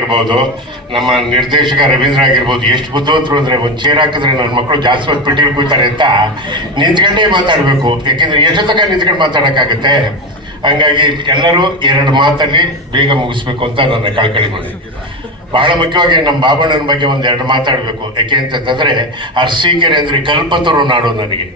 ಇರ್ಬೋದು. ನಮ್ಮ ನಿರ್ದೇಶಕ ರವೀಂದ್ರ ಆಗಿರ್ಬೋದು. ಎಷ್ಟು ಬುದ್ಧಿವಂತರು ಅಂದ್ರೆ ಒಂದು ಚೇರ್ ಹಾಕಿದ್ರೆ ನನ್ನ ಮಕ್ಕಳು ಜಾಸ್ತಿ ಹೊತ್ತು ಪೆಟ್ಟಿಗೆ ಕೂತಾರೆ ಅಂತ ನಿಂತ್ಕೊಂಡೇ ಮಾತಾಡಬೇಕು. ಯಾಕೆಂದ್ರೆ ಎಷ್ಟೊತ್ತಕ ನಿಂತ್ಕೊಂಡು ಮಾತಾಡೋಕ್ಕಾಗುತ್ತೆ? ಹಂಗಾಗಿ ಎಲ್ಲರೂ ಎರಡು ಮಾತಲ್ಲಿ ಬೇಗ ಮುಗಿಸ್ಬೇಕು ಅಂತ ನನ್ನ ಕಳ್ಕಳಿ ಮಾಡಿ. ಬಹಳ ಮುಖ್ಯವಾಗಿ ನಮ್ಮ ಬಾಬಣ್ಣನ ಬಗ್ಗೆ ಒಂದು ಎರಡು ಮಾತಾಡಬೇಕು. ಯಾಕೆ ಅಂತಂದ್ರೆ ಅರ್ಸಿಕೆರೆ ಅಂದ್ರೆ ಕಲ್ಪತರು ನಾಡು ನನಗೆ.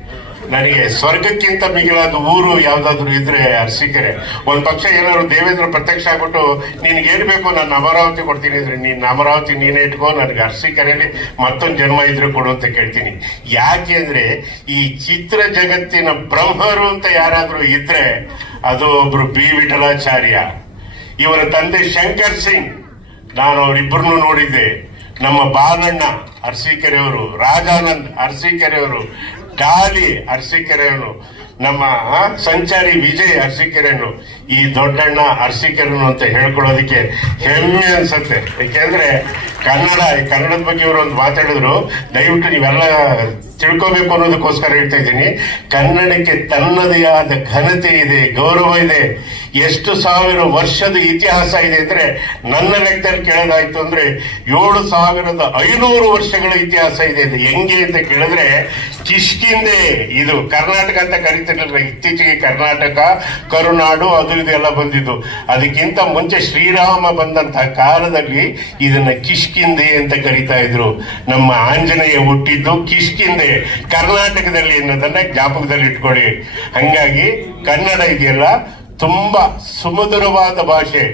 ನನಗೆ ಸ್ವರ್ಗಕ್ಕಿಂತ ಮಿಗಿಲಾದ ಊರು ಯಾವ್ದಾದ್ರು ಇದ್ರೆ ಅರಸೀಕೆರೆ. ಒಂದ್ ಪಕ್ಷ ಏನಾದ್ರು ದೇವೇಂದ್ರ ಪ್ರತ್ಯಕ್ಷ ಆಗ್ಬಿಟ್ಟು ನಿನ್ಗೆ ಏನ್ ಬೇಕು? ನಾನು ಅಮರಾವತಿ ಕೊಡ್ತೀನಿ. ಇದ್ರೆ ನೀನ್ ಅಮರಾವತಿ ನೀನೇ ಇಟ್ಕೋ, ನನಗೆ ಅರಸೀಕೆರೆಯಲ್ಲಿ ಮತ್ತೊಂದು ಜನ್ಮ ಇದ್ರೆ ಕೊಡು ಅಂತ ಕೇಳ್ತೀನಿ. ಯಾಕೆ ಅಂದ್ರೆ, ಈ ಚಿತ್ರ ಜಗತ್ತಿನ ಬ್ರಹ್ಮರು ಅಂತ ಯಾರಾದ್ರೂ ಇದ್ರೆ, ಅದು ಒಬ್ರು ಬಿ ವಿಠಲಾಚಾರ್ಯ. ಇವರ ತಂದೆ ಶಂಕರ್ ಸಿಂಗ್. ನಾನು ಅವರಿಬ್ಬರನ್ನು ನೋಡಿದ್ದೆ. ನಮ್ಮ ಬಾಲಣ್ಣ ಅರಸೀಕೆರೆಯವರು, ರಾಜಾನಂದ್ ಅರಸೀಕೆರೆಯವರು ಡಾಲಿ ಅರಸೀಕೆರೆಯವನು ನಮ್ಮ ಸಂಚಾರಿ ವಿಜಯ್ ಅರಸೀಕೆರೆಯನ್ನು ಈ ದೊಡ್ಡಣ್ಣ ಅರಸಿಕೆರೆನು ಅಂತ ಹೇಳ್ಕೊಳ್ಳೋದಕ್ಕೆ ಹೆಮ್ಮೆ ಅನ್ಸತ್ತೆ. ಯಾಕೆಂದ್ರೆ ಕನ್ನಡ ಕನ್ನಡದ ಬಗ್ಗೆ ಇವರು ಒಂದು ಮಾತಾಡಿದ್ರು, ದಯವಿಟ್ಟು ನೀವೆಲ್ಲ ತಿಳ್ಕೋಬೇಕು ಅನ್ನೋದಕ್ಕೋಸ್ಕರ ಹೇಳ್ತಾ ಇದ್ದೀನಿ. ಕನ್ನಡಕ್ಕೆ ತನ್ನದೇ ಆದ ಘನತೆ ಇದೆ, ಗೌರವ ಇದೆ. ಎಷ್ಟು ಸಾವಿರ ವರ್ಷದ ಇತಿಹಾಸ ಇದೆ ಅಂದ್ರೆ ನನ್ನ ಲೆಕ್ಕದಲ್ಲಿ ಕೇಳೋದಾಯ್ತು ಅಂದ್ರೆ ಏಳು ಸಾವಿರದ ಐನೂರು ವರ್ಷಗಳ ಇತಿಹಾಸ ಇದೆ ಇದು ಹೆಂಗೆ ಅಂತ ಕೇಳಿದ್ರೆ ಕಿಷ್ಕಿಂದೆ ಇದು ಕರ್ನಾಟಕ ಅಂತ ಕರಿತಿರ್ಲಿಲ್ಲ ಇತ್ತೀಚೆಗೆ ಕರ್ನಾಟಕ, ಕರುನಾಡು, ಅದು ಇದೆಲ್ಲ ಬಂದಿದ್ದು. ಅದಕ್ಕಿಂತ ಮುಂಚೆ ಶ್ರೀರಾಮ ಬಂದಂತಹ ಕಾಲದಲ್ಲಿ ಇದನ್ನ ಕಿಷ್ಕಿಂದೆ ಅಂತ ಕರಿತಾ ಇದ್ರು. ನಮ್ಮ ಆಂಜನೇಯ ಹುಟ್ಟಿದ್ದು ಕಿಷ್ಕಿಂದೆ ಕರ್ನಾಟಕದಲ್ಲಿ ಅನ್ನೋದನ್ನ ಜ್ಞಾಪಕದಲ್ಲಿ ಇಟ್ಕೊಳ್ಳಿ. ಹಂಗಾಗಿ ಕನ್ನಡ ಇದೆಯಲ್ಲ, ತುಂಬಾ ಸುಮಧುರವಾದ ಭಾಷೆ.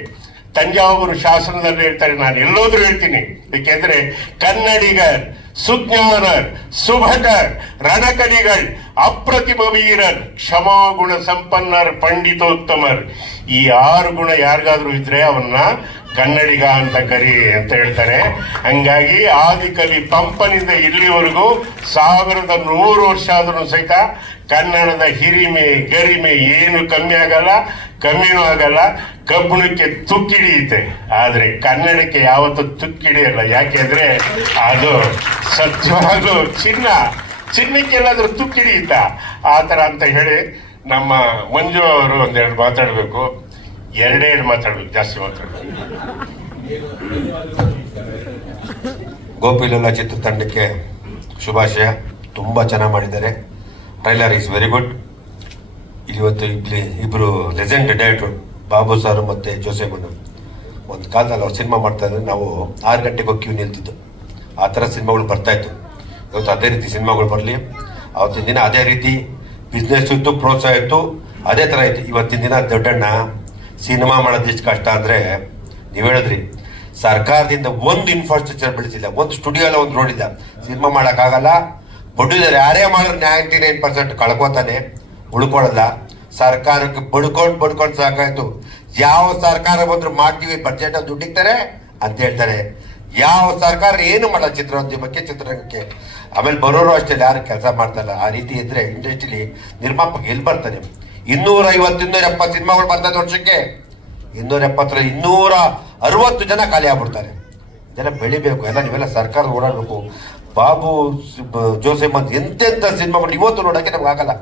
ತಂಜಾವೂರು ಶಾಸನದಲ್ಲಿ ಹೇಳ್ತಾರೆ, ನಾನು ಎಲ್ಲೋದ್ರೂ ಹೇಳ್ತೀನಿ. ಏಕೆಂದ್ರೆ ಕನ್ನಡಿಗರ್, ಸುಜ್ಞಾನರ್, ಸುಭಟರ್, ರಣಕಡಿಗಳ್, ಅಪ್ರತಿಮ ವೀರರ್, ಕ್ಷಮಾಗುಣ ಸಂಪನ್ನರ್, ಪಂಡಿತೋತ್ತಮರ್. ಈ ಆರು ಗುಣ ಯಾರಿಗಾದ್ರೂ ಇದ್ರೆ ಅವನ್ನ ಕನ್ನಡಿಗ ಅಂತ ಕರಿ ಅಂತ ಹೇಳ್ತಾರೆ. ಹಂಗಾಗಿ ಆದಿಕಲಿ ಪಂಪನಿಂದ ಇಲ್ಲಿವರೆಗೂ ಸಾವಿರದ ನೂರು ವರ್ಷ ಆದ್ರೂ ಸಹಿತ ಕನ್ನಡದ ಹಿರಿಮೆ, ಗರಿಮೆ ಏನು ಕಮ್ಮಿ ಆಗಲ್ಲ, ಕಮ್ಮಿನೂ ಆಗಲ್ಲ, ಕಬ್ಬಣಕ್ಕೆ ತುಕ್ಕಿಡಿಯುತ್ತೆ ಆದರೆ ಕನ್ನಡಕ್ಕೆ ಯಾವತ್ತೂ ತುಕ್ಕಿಡಿಯಲ್ಲ ಯಾಕೆಂದ್ರೆ ಅದು ಸತ್ಯವಾಗ್ಲೂ ಚಿನ್ನ. ಚಿನ್ನಕ್ಕೆ ಎಲ್ಲಾದ್ರೂ ತುಕ್ಕಿಡಿಯುತ್ತಾ ಆ ಥರ ಅಂತ ಹೇಳಿ ನಮ್ಮ ಮಂಜು ಅವರು ಒಂದೆರಡು ಮಾತಾಡಬೇಕು. ಎರಡೆರಡು ಮಾತಾಡ್ಬೇಕು. ಜಾಸ್ತಿ ಮಾತಾಡ್ಬೇಕು. ಗೋಪಿಲಲ್ಲ ಚಿತ್ರತಂಡಕ್ಕೆ ಶುಭಾಶಯ. ತುಂಬ ಚೆನ್ನಾಗಿ ಮಾಡಿದ್ದಾರೆ. ಟ್ರೈಲರ್ ಈಸ್ ವೆರಿ ಗುಡ್ ಇವತ್ತು ಇಲ್ಲಿ ಇಬ್ಬರು ಲೆಜೆಂಡ್ ಡೈರೆಕ್ಟರ್ ಬಾಬು ಸರ್ ಮತ್ತು ಜೋಸೆಮನ್ ಒಂದು ಕಾಲದಲ್ಲಿ ಅವ್ರು ಸಿನಿಮಾ ಮಾಡ್ತಾ ಇದ್ರೆ ನಾವು ಆರು ಗಂಟೆಗೆ ಕ್ಯೂ ನಿಲ್ತಿದ್ದು. ಆ ಥರ ಸಿನಿಮಾಗಳು ಬರ್ತಾಯಿತ್ತು ಇವತ್ತು ಅದೇ ರೀತಿ ಸಿನಿಮಾಗಳು ಬರಲಿ. ಅವತ್ತಿನ ದಿನ ಅದೇ ರೀತಿ ಬಿಸ್ನೆಸ್ ಇತ್ತು, ಪ್ರೋತ್ಸಾಹ ಇತ್ತು. ಅದೇ ಥರ ಇತ್ತು. ಇವತ್ತಿನ ದಿನ ದೊಡ್ಡಣ್ಣ ಸಿನಿಮಾ ಮಾಡೋದು ಎಷ್ಟು ಕಷ್ಟ ಅಂದರೆ ನೀವು ಹೇಳಿದ್ರಿ, ಸರ್ಕಾರದಿಂದ ಒಂದು ಇನ್ಫ್ರಾಸ್ಟ್ರಕ್ಚರ್ ಬೆಳೆಸಿಲ್ಲ ಒಂದು ಸ್ಟುಡಿಯೋ ಎಲ್ಲ ಒಂದು ನೋಡಿಲ್ಲ ಸಿನಿಮಾ ಮಾಡೋಕ್ಕಾಗಲ್ಲ ಬಡ್ಡಿದಾರೆ ಯಾರೇ ಮಾಡಿದ್ರು ನೈಂಟಿ ನೈನ್ ಪರ್ಸೆಂಟ್ ಕಳ್ಕೊತಾನೆ, ಉಳ್ಕೊಳ್ಳಲ್ಲ. ಸರ್ಕಾರಕ್ಕೆ ಬಡ್ಕೊಂಡು ಬಡ್ಕೊಂಡು ಸಾಕಾಯ್ತು. ಯಾವ ಸರ್ಕಾರ ಬಂದ್ರು ಮಾಡ್ತೀವಿ ಬಡ್ಜೆಟ್ ದುಡ್ಡಿಕ್ತಾರೆ ಅಂತ ಹೇಳ್ತಾರೆ. ಯಾವ ಸರ್ಕಾರ ಏನು ಮಾಡಲ್ಲ ಚಿತ್ರೋದ್ಯಮಕ್ಕೆ ಚಿತ್ರರಂಗಕ್ಕೆ. ಆಮೇಲೆ ಬರೋರು ಅಷ್ಟೇ, ಯಾರು ಕೆಲಸ ಮಾಡ್ತಾರಲ್ಲ ಆ ರೀತಿ ಇದ್ರೆ ಇಂಡಸ್ಟ್ರಿಲಿ ನಿರ್ಮಾಪಕ ಎಲ್ಲಿ ಬರ್ತಾನೆ? ಇನ್ನೂರ ಐವತ್ತು ಇನ್ನೂರ ಎಪ್ಪತ್ತು ಸಿನಿಮಾಗಳು ಬರ್ತದೆ ವರ್ಷಕ್ಕೆ. ಇನ್ನೂರ ಎಪ್ಪತ್ತರಲ್ಲಿ ಇನ್ನೂರ ಅರವತ್ತು ಜನ ಖಾಲಿ ಆಗ್ಬಿಡ್ತಾರೆ. ಜನ ಬೆಳಿಬೇಕು, ಎಲ್ಲ ನೀವೆಲ್ಲ ಸರ್ಕಾರ ಓಡಾಡಬೇಕು. ಬಾಬು ಅಂತ ಎಂತೆಂಥ ಸಿನಿಮಾಗಳು ಇವತ್ತು ನೋಡೋಕ್ಕೆ ನಮ್ಗೆ ಆಗಲ್ಲ.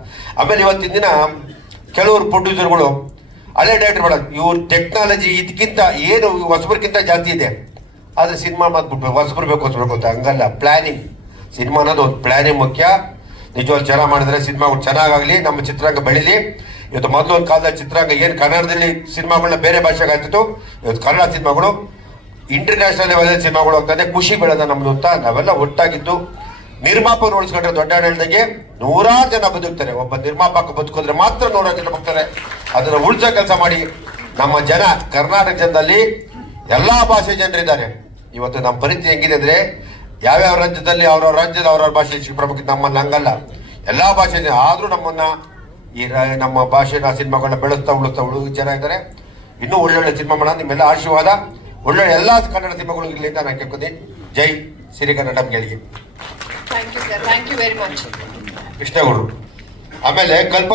ಆಮೇಲೆ ಇವತ್ತಿನ ದಿನ ಕೆಲವರು ಪ್ರೊಡ್ಯೂಸರ್ಗಳು, ಹಳೆ ಡೈರೆಕ್ಟರ್ ಬೇಡ ಇವ್ರ ಟೆಕ್ನಾಲಜಿ ಇದಕ್ಕಿಂತ ಏನು ಹೊಸಬ್ರಿಗಿಂತ ಜಾಸ್ತಿ ಇದೆ. ಆದರೆ ಸಿನಿಮಾ ಮಾಡ್ಬಿಟ್ಟು ಹೊಸಬ್ರು ಬೇಕು ಹೊಸಬರ್ಬೇಕು ಅಂತ ಹಂಗಲ್ಲ. ಪ್ಲಾನಿಂಗ್, ಸಿನಿಮಾ ಅನ್ನೋದು ಒಂದು ಪ್ಲ್ಯಾನಿಂಗ್ ಮುಖ್ಯ. ನಿಜವಾಗ್ಲೂ ಚೆನ್ನಾಗಿ ಮಾಡಿದ್ರೆ ಸಿನಿಮಾಗಳು ಚೆನ್ನಾಗಾಗಲಿ, ನಮ್ಮ ಚಿತ್ರರಂಗ ಬೆಳೀಲಿ. ಇವತ್ತು ಮೊದಲು ಒಂದು ಕಾಲದಲ್ಲಿ ಚಿತ್ರರಂಗ ಏನು ಕನ್ನಡದಲ್ಲಿ ಸಿನಿಮಾಗಳನ್ನ ಬೇರೆ ಭಾಷೆಗೆ ಆಗ್ತಿತ್ತು ಇವತ್ತು ಕನ್ನಡ ಸಿನಿಮಾಗಳು ಇಂಟರ್ನ್ಯಾಷನಲ್ ಲೆವೆಲ್ ಸಿನಿಮಾಗಳು ಹೋಗ್ತಾನೆ ಖುಷಿ ಬೆಳೆದ ನಮ್ದು ಅಂತ ನಾವೆಲ್ಲ ಒಟ್ಟಾಗಿದ್ದು ನಿರ್ಮಾಪಕ ಉಳಿಸ್ಕೊಂಡ್ರೆ ದೊಡ್ಡ ಹೇಳ್ದಂಗೆ ನೂರಾರು ಜನ ಬದುಕ್ತಾರೆ. ಒಬ್ಬ ನಿರ್ಮಾಪಕ ಬದುಕಿದ್ರೆ ಮಾತ್ರ ನೂರಾರು ಜನ ಬದುಕ್ತಾರೆ. ಅದನ್ನು ಉಳಿಸೋ ಕೆಲಸ ಮಾಡಿ. ನಮ್ಮ ಜನ ಕರ್ನಾಟಕ ಜನದಲ್ಲಿ ಎಲ್ಲಾ ಭಾಷೆ ಜನರಿದ್ದಾರೆ. ಇವತ್ತು ನಮ್ಮ ಪರಿಸ್ಥಿತಿ ಹೆಂಗಿದೆ ಅಂದ್ರೆ, ಯಾವ್ಯಾವ ರಾಜ್ಯದಲ್ಲಿ ಅವ್ರವ್ರ ರಾಜ್ಯದ ಅವ್ರವ್ರ ಭಾಷೆ ಪ್ರಮುಖ ನಮ್ಮನ್ನ ಹಂಗಲ್ಲ. ಎಲ್ಲಾ ಭಾಷೆ ಆದ್ರೂ ನಮ್ಮನ್ನ ಈ ನಮ್ಮ ಭಾಷೆನ ಸಿನಿಮಾಗಳನ್ನ ಬೆಳೆಸ್ತಾ ಉಳಿಸ್ತಾ ಉಳು ಜನ ಇದ್ದಾರೆ ಇನ್ನೂ ಒಳ್ಳೊಳ್ಳೆ ಸಿನಿಮಾ ಮಾಡೋಣ ನಿಮ್ಮೆಲ್ಲ ಆಶೀರ್ವಾದ. ಒಳ್ಳೊಳ್ಳೆ ಎಲ್ಲಾ ಕನ್ನಡ ಸಿನಿಮಾಗಳು ಇರಲಿ ಅಂತ ನಾನು ಕೇಳ್ಕೊತೀನಿ. ಜೈ Siri Kannada ಗೆಳಿಗೆ thank you sir thank you very much ಕೃಷ್ಣಗೌಡರು. ಆಮೇಲೆ ಕಲ್ಪ